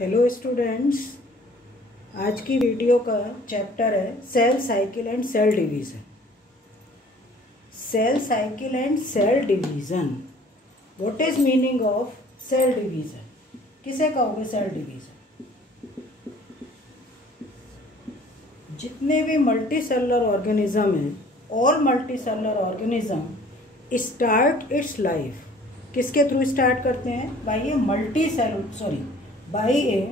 Hello students, आज की video का चैप्टर है cell cycle and cell division. Cell cycle and cell division, what is meaning of cell division? किसे कहोगे cell division? जितने भी मल्टी सेलुलर ऑर्गेनिज्म हैं, all multicellular organism start its life किसके थ्रू स्टार्ट करते हैं? By A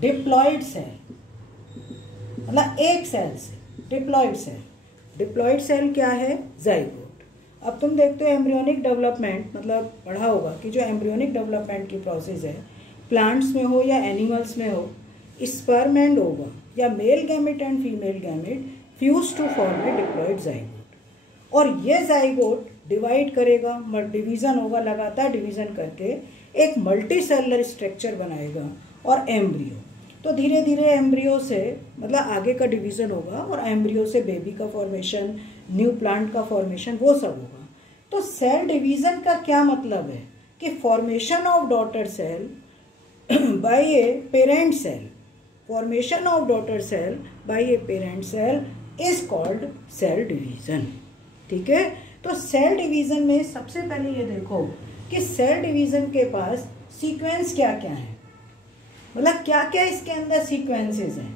diploid cell, मतलब एक सेल से डिप्लॉयड सेल। डिप्लॉयड सेल क्या है? जाइगोट। अब तुम देखते हो एम्ब्रियोनिक डेवलपमेंट, मतलब पढ़ा होगा कि जो एम्ब्रियोनिक डेवलपमेंट की प्रोसेस है, प्लांट्स में हो या एनिमल्स में हो, स्पर्म एंड ओवा या male gamete and female gamete fuse to form a diploid zygote. और ये जाइगोट डिवाइड करेगा, डिवीजन होगा, लगातार डिवीजन करके एक मल्टी सेलुलर स्ट्रक्चर बनाएगा और एम्ब्रियो। तो धीरे धीरे एम्ब्रियो से मतलब आगे का डिवीजन होगा और एम्ब्रियो से बेबी का फॉर्मेशन, न्यू प्लांट का फॉर्मेशन, वो सब होगा। तो सेल डिवीजन का क्या मतलब है कि formation of daughter cell by a parent cell, formation of daughter cell by a parent cell is called cell division. ठीक है, तो सेल डिवीजन में सबसे पहले ये देखो कि सेल डिवीजन के पास सीक्वेंस क्या क्या है, मतलब क्या क्या इसके अंदर सीक्वेंसेस हैं।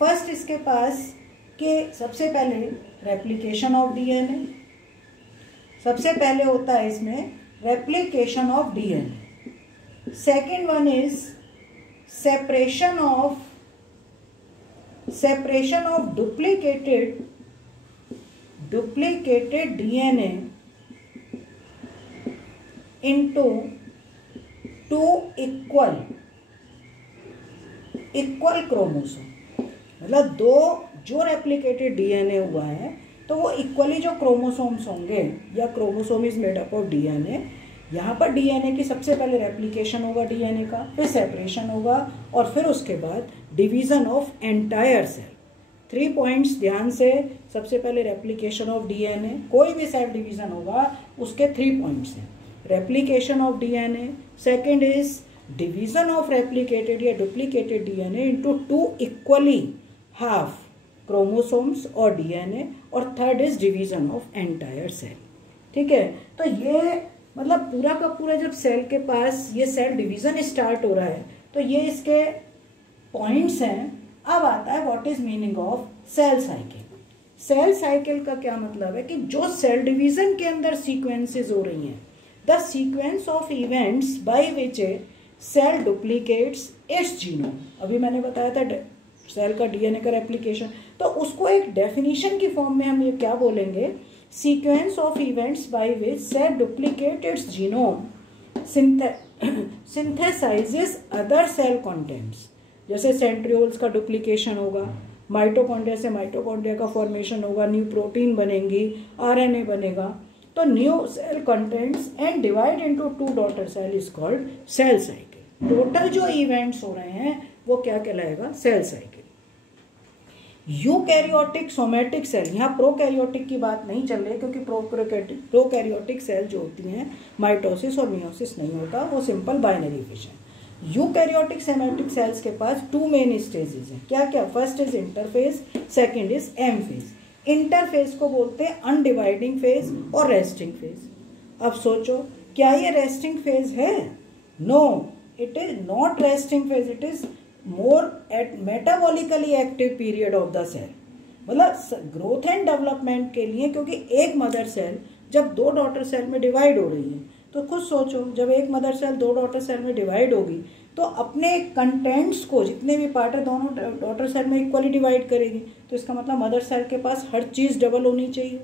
फर्स्ट इसके पास के सबसे पहले रेप्लिकेशन ऑफ डीएनए, सबसे पहले होता है इसमें replication of DNA. Second one is separation of duplicated DNA into two equal chromosome, मतलब दो जो रेप्लिकेटेड डीएनए हुआ है तो वो इक्वली जो क्रोमोसोम्स होंगे, या chromosome is made up of DNA. यहाँ पर डीएनए की सबसे पहले रेप्लिकेशन होगा डीएनए का, फिर सेपरेशन होगा और फिर उसके बाद division of entire cell. 3 points ध्यान से, सबसे पहले रेप्लिकेशन ऑफ डीएनए, कोई भी सेल डिवीजन होगा उसके 3 पॉइंट्स हैं। Replication of DNA, second is division of replicated या duplicated DNA into 2 equally half chromosomes और डीएनए, और third is division of entire cell. ठीक है, तो ये मतलब पूरा का पूरा जब सेल के पास ये सेल डिवीजन स्टार्ट हो रहा है तो ये इसके पॉइंट्स हैं। अब आता है what is meaning of cell cycle. Cell cycle का क्या मतलब है कि जो सेल डिवीजन के अंदर सीक्वेंसेस हो रही हैं, the sequence of events by which a cell duplicates its genome। अभी मैंने बताया था सेल का डीएनए का रेप्लिकेशन, तो उसको एक डेफिनेशन की फॉर्म में हम ये क्या बोलेंगे? Sequence of events by which cell duplicate its genome, synthesises other cell contents. जैसे सेंट्रियोल्स का डुप्लीकेशन होगा, माइटोकॉन्ड्रिया से माइटोकॉन्ड्रिया का फॉर्मेशन होगा, न्यू प्रोटीन बनेंगी, आरएनए बनेगा, तो new cell contents and divide into 2 daughter cell is called cell cycle. Total जो इवेंट्स हो रहे हैं वो क्या कहलाएगा? Cell cycle. Eukaryotic somatic cell, यहाँ प्रोकैरियोटिक की बात नहीं चल रही क्योंकि प्रोकैरियोटिक सेल जो होती हैं माइटोसिस और मियोसिस नहीं होता, वो simple binary fission. Eukaryotic somatic cells के पास 2 मेन स्टेजेस हैं। क्या क्या? First is interphase, second is M phase. Interphase को बोलते हैं अनडिवाइडिंग फेज और रेस्टिंग फेज। अब सोचो, क्या ये रेस्टिंग फेज है? No, it is not resting phase, it is more at metabolically active period of the cell. मतलब ग्रोथ एंड डेवलपमेंट के लिए, क्योंकि एक मदर सेल जब 2 डॉटर सेल में डिवाइड हो रही है, तो खुद सोचो, जब एक मदर सेल 2 डॉटर सेल में डिवाइड होगी तो अपने कंटेंट्स को, जितने भी पार्ट है, दोनों डॉटर सेल में इक्वली डिवाइड करेगी। तो इसका मतलब मदर सेल के पास हर चीज़ डबल होनी चाहिए।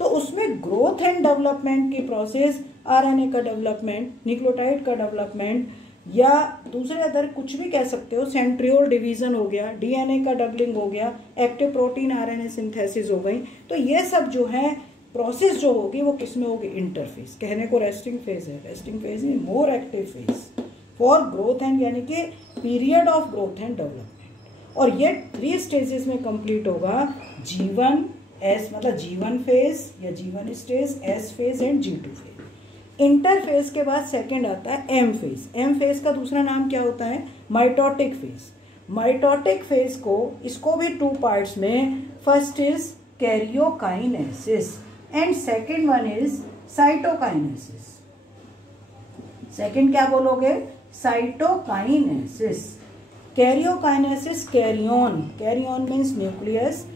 तो उसमें ग्रोथ एंड डेवलपमेंट की प्रोसेस, आरएनए का डेवलपमेंट, न्यूक्लियोटाइड का डेवलपमेंट, या दूसरे अदर कुछ भी कह सकते हो, सेंट्रियोल डिवीजन हो गया, डीएनए का डबलिंग हो गया, एक्टिव प्रोटीन आरएनए सिंथेसिस हो गई, तो ये सब जो है प्रोसेस जो होगी वो किस में होगी? इंटरफेज। कहने को रेस्टिंग फेज है, रेस्टिंग फेज में more active phase for growth and, यानी कि period of growth and development. और ये 3 स्टेजेस में कंप्लीट होगा। G1 S मतलब G1 फेज या G1 stage, S phase and G2 phase. Interphase के बाद सेकंड आता है एम फेज। एम फेज का दूसरा नाम क्या होता है? Mitotic phase. माइटोटिक फेज को, इसको भी टू पार्ट्स में, first is karyokinesis and second one is cytokinesis. Second क्या बोलोगे? Cytokinesis. Karyokinesis, karyon, karyon means nucleus,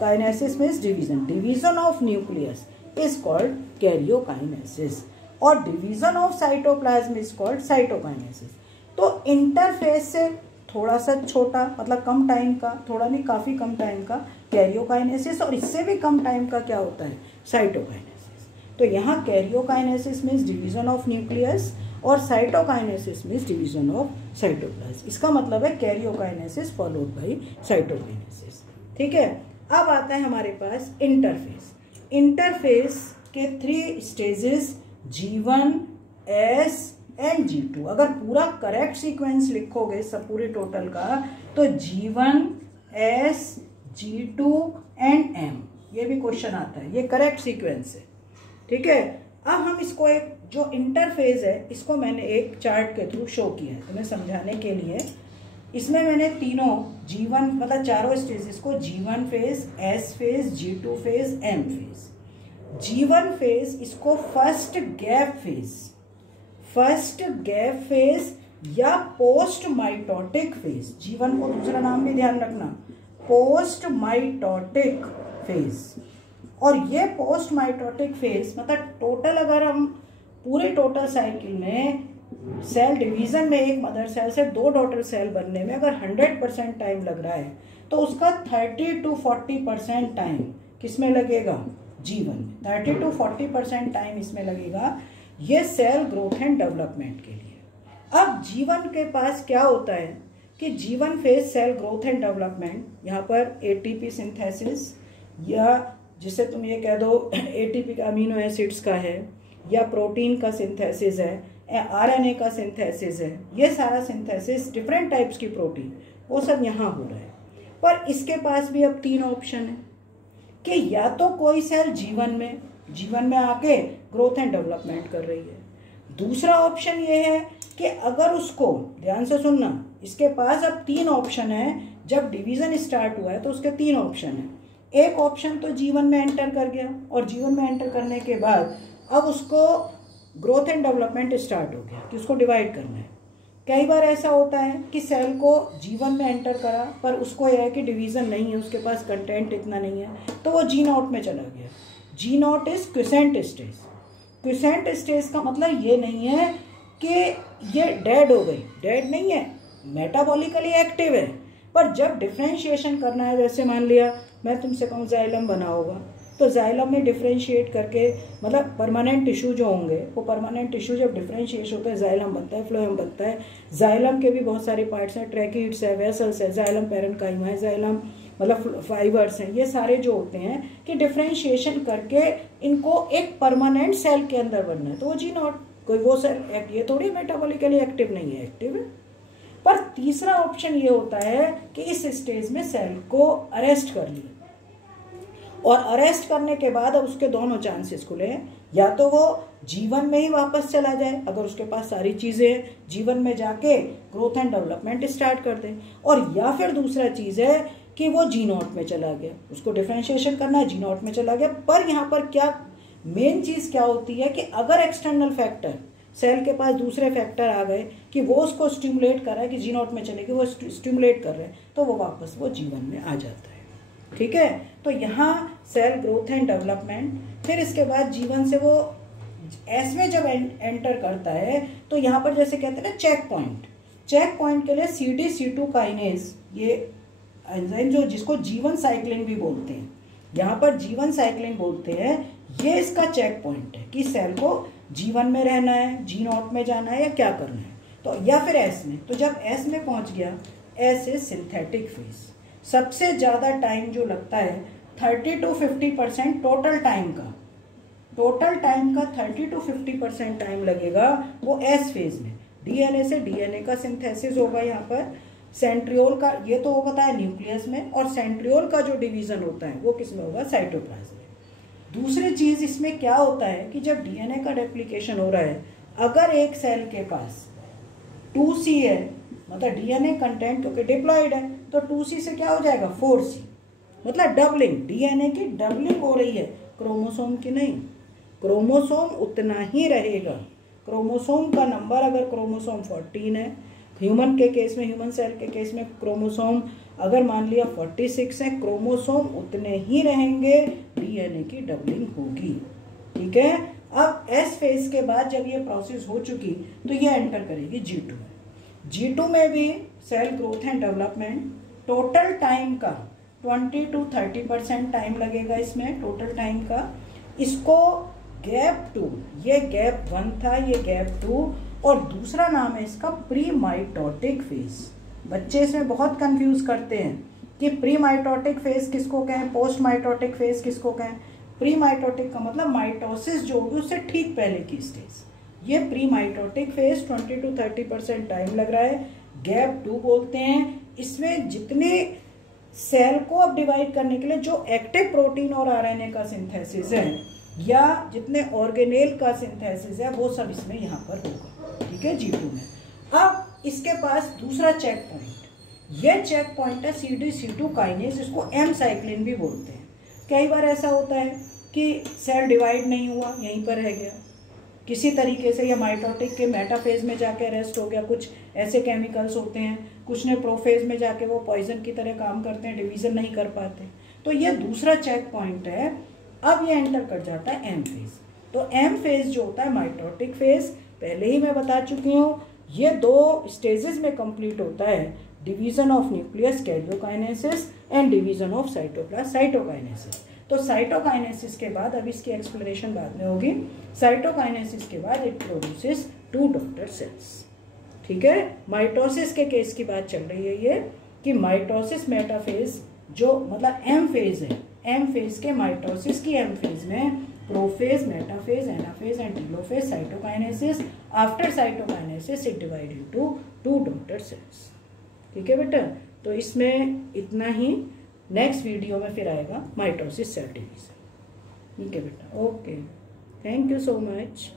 kinesis means division, division of nucleus is called karyokinesis, और division of cytoplasm is called cytokinesis. तो interphase से थोड़ा सा छोटा, मतलब कम time का, थोड़ा नहीं काफ़ी कम टाइम का कैरियोकाइनेसिस, और इससे भी कम टाइम का क्या होता है? साइटोकाइनेसिस। तो यहाँ karyokinesis means division of nucleus और cytokinesis means division of cytoplasm. इसका मतलब है कैरियोकाइनेसिस फॉलोड बाय साइटोकाइनेसिस। ठीक है, अब आता है हमारे पास इंटरफेज। इंटरफेज के 3 stages G1, S and G2। अगर पूरा करेक्ट सीक्वेंस लिखोगे सब पूरे टोटल का, तो G1, S, G2 and M, ये भी क्वेश्चन आता है, ये करेक्ट सीक्वेंस है। ठीक है, अब हम इसको एक जो इंटरफेज है इसको मैंने एक चार्ट के थ्रू शो किया है तुम्हें समझाने के लिए। इसमें मैंने तीनों G1 मतलब चारों स्टेजेस को G1 phase, S phase, G2 phase, M phase. G1 phase इसको first gap phase, first gap phase या पोस्ट माइटोटिक फेज। G1 को दूसरा नाम भी ध्यान रखना, पोस्ट माइटोटिक फेज। और ये पोस्ट माइटोटिक फेज मतलब टोटल, अगर हम पूरे टोटल साइकिल में सेल डिवीजन में एक मदर सेल से 2 डॉटर सेल बनने में अगर 100% टाइम लग रहा है, तो उसका 30 to 40% टाइम किसमें लगेगा? G1 में 30 to 40% टाइम इसमें लगेगा, ये सेल ग्रोथ एंड डेवलपमेंट के लिए। अब G1 के पास क्या होता है कि G1 phase cell growth and development, यहाँ पर ATP सिंथेसिस, या जिसे तुम ये कह दो ATP का अमीनो एसिड्स का है, या प्रोटीन का सिंथेसिस है, RNA का सिंथेसिस है, ये सारा सिंथेसिस डिफरेंट टाइप्स की प्रोटीन वो सब यहाँ हो रहा है। पर इसके पास भी अब 3 ऑप्शन है कि या तो कोई सेल G1 में आके ग्रोथ एंड डेवलपमेंट कर रही है। दूसरा ऑप्शन ये है कि अगर उसको, ध्यान से सुनना, इसके पास अब 3 ऑप्शन है। जब डिवीजन स्टार्ट हुआ है तो उसके 3 ऑप्शन है। एक ऑप्शन तो G1 में एंटर कर गया, और G1 में एंटर करने के बाद अब उसको ग्रोथ एंड डेवलपमेंट स्टार्ट हो गया कि उसको डिवाइड करना है। कई बार ऐसा होता है कि सेल को G1 में एंटर करा पर उसको यह है कि डिवीज़न नहीं है, उसके पास कंटेंट इतना नहीं है, तो वो G0 में चला गया। G0 is quiescent stage. Quiescent stage का मतलब ये नहीं है कि ये डेड हो गई, डेड नहीं है, मेटाबॉलिकली एक्टिव है, पर जब डिफ्रेंशिएशन करना है, जैसे मान लिया मैं तुमसे कहूँ जाइलम बना होगा, तो जाइलम में डिफ्रेंशिएट करके मतलब परमानेंट टिश्यू जो होंगे, वो परमानेंट टिश्यू जब डिफ्रेंशिएट होता है जाइलम बनता है, फ्लोएम बनता है। जाइलम के भी बहुत सारे पार्ट्स हैं, ट्रैकिड्स है, वेसल्स है, जाइलम पैरेन्काइमा है, जाइलम मतलब फाइबर्स हैं, ये सारे जो होते हैं कि डिफ्रेंशिएशन करके इनको एक परमानेंट सेल के अंदर बनना है, तो वो G0, कोई वो सेल ये थोड़ी मेटाबॉलिकली एक्टिव नहीं है, एक्टिव है। पर तीसरा ऑप्शन ये होता है कि इस स्टेज में सेल को अरेस्ट कर लिया, और अरेस्ट करने के बाद अब उसके दोनों चांसेस खुले हैं, या तो वो G1 में ही वापस चला जाए अगर उसके पास सारी चीज़ें G1 में जाके ग्रोथ एंड डेवलपमेंट स्टार्ट कर दे, और या फिर दूसरा चीज़ है कि वो G0 में चला गया, उसको डिफ्रेंशिएशन करना है, G0 में चला गया। पर यहाँ पर क्या मेन चीज़ क्या होती है कि अगर एक्सटर्नल फैक्टर, सेल के पास दूसरे फैक्टर आ गए कि वो उसको स्टिमुलेट कर रहा है कि G0 में चलेगी, वो स्टिमुलेट कर रहे हैं, तो वो वापस वो G1 में आ जाता है। ठीक है, तो यहाँ सेल ग्रोथ एंड डेवलपमेंट, फिर इसके बाद G1 से वो S में जब एंटर करता है, तो यहाँ पर जैसे कहते हैं ना चेक पॉइंट के लिए CD/C2 काइनेज, ये एंजाइम जो जिसको G1 साइक्लिन भी बोलते हैं, यहाँ पर G1 साइक्लिन बोलते हैं, ये इसका चेक पॉइंट है कि सेल को G1 में रहना है, G0 में जाना है, या क्या करना है, तो या फिर S में। तो जब S में पहुँच गया, S इज सिंथेटिक फेज। सबसे ज़्यादा टाइम जो लगता है 30 to 50% टोटल टाइम का 30 to 50% टाइम लगेगा वो S फेज में। DNA से DNA का सिंथेसिस होगा, यहाँ पर सेंट्रियोल का, ये तो होता है न्यूक्लियस में, और सेंट्रियोल का जो डिवीजन होता है वो किस में होगा? साइटोप्लाज्म में। दूसरी चीज़ इसमें क्या होता है कि जब डीएनए का रेप्लिकेशन हो रहा है, अगर एक सेल के पास 2C है, मतलब डीएनए कंटेंट क्योंकि डिप्लॉयड है, तो 2C से क्या हो जाएगा 4C, मतलब डबलिंग, डीएनए की डबलिंग हो रही है, क्रोमोसोम की नहीं। क्रोमोसोम उतना ही रहेगा। क्रोमोसोम का नंबर अगर क्रोमोसोम 14 है, ह्यूमन के केस में, ह्यूमन सेल के केस में क्रोमोसोम अगर मान लिया 46 है, क्रोमोसोम उतने ही रहेंगे, डीएनए की डबलिंग होगी। ठीक है। अब एस फेज के बाद जब ये प्रोसेस हो चुकी तो ये एंटर करेगी G2 में। G2 में भी cell growth and development, total time का 20 to 30% टाइम लगेगा इसमें, टोटल टाइम का। इसको गैप 2, ये गैप 1 था, ये गैप 2, और दूसरा नाम है इसका प्री माइटोटिक फेज। बच्चे इसमें बहुत कंफ्यूज करते हैं कि प्री माइटोटिक फेज किसको कहें, पोस्ट माइटोटिक फेज किसको कहें। प्री माइटोटिक का मतलब माइटोसिस जो होगी उससे ठीक पहले की स्टेज। ये pre mitotic phase 20 to 30% time लग रहा है, गैप 2 बोलते हैं। इसमें जितने सेल को अब डिवाइड करने के लिए जो एक्टिव प्रोटीन और आरएनए का सिंथेसिस है या जितने ऑर्गेनेल का सिंथेसिस है वो सब इसमें यहाँ पर होगा। ठीक है, G2 में। अब इसके पास दूसरा चेक पॉइंट, ये चेक पॉइंट है CD2 काइनेज, इसको एम साइक्लिन भी बोलते हैं। कई बार ऐसा होता है कि सेल डिवाइड नहीं हुआ, यहीं पर रह गया किसी तरीके से, या माइटोटिक के मेटाफेज में जाके रेस्ट हो गया। कुछ ऐसे केमिकल्स होते हैं, कुछ ने प्रोफेज में जाके वो पॉइजन की तरह काम करते हैं, डिवीजन नहीं कर पाते। तो ये दूसरा चेक पॉइंट है। अब ये एंटर कर जाता है एम फेज। तो एम फेज जो होता है माइटोटिक फेज, पहले ही मैं बता चुकी हूँ, ये 2 स्टेजेस में कंप्लीट होता है, division of nucleus karyokinesis and division of cytoplasm cytokinesis. तो साइटोकाइनेसिस के बाद, अब इसकी एक्सप्लेनेशन बाद में होगी, साइटोकाइनेसिस के बाद इट प्रोड्यूसेस 2 डॉटर सेल्स। ठीक है, माइटोसिस के केस की बात चल रही है ये कि माइटोसिस मेटाफेज जो मतलब एम फेज है, एम फेज के माइटोसिस की एम फेज में prophase, metaphase, anaphase and telophase, cytokinesis. After cytokinesis it divide into 2 daughter cells. ठीक है बेटा, तो इसमें इतना ही। नेक्स्ट वीडियो में फिर आएगा माइटोसिस सेल डिवीजन। ठीक है बेटा, okay, thank you so much.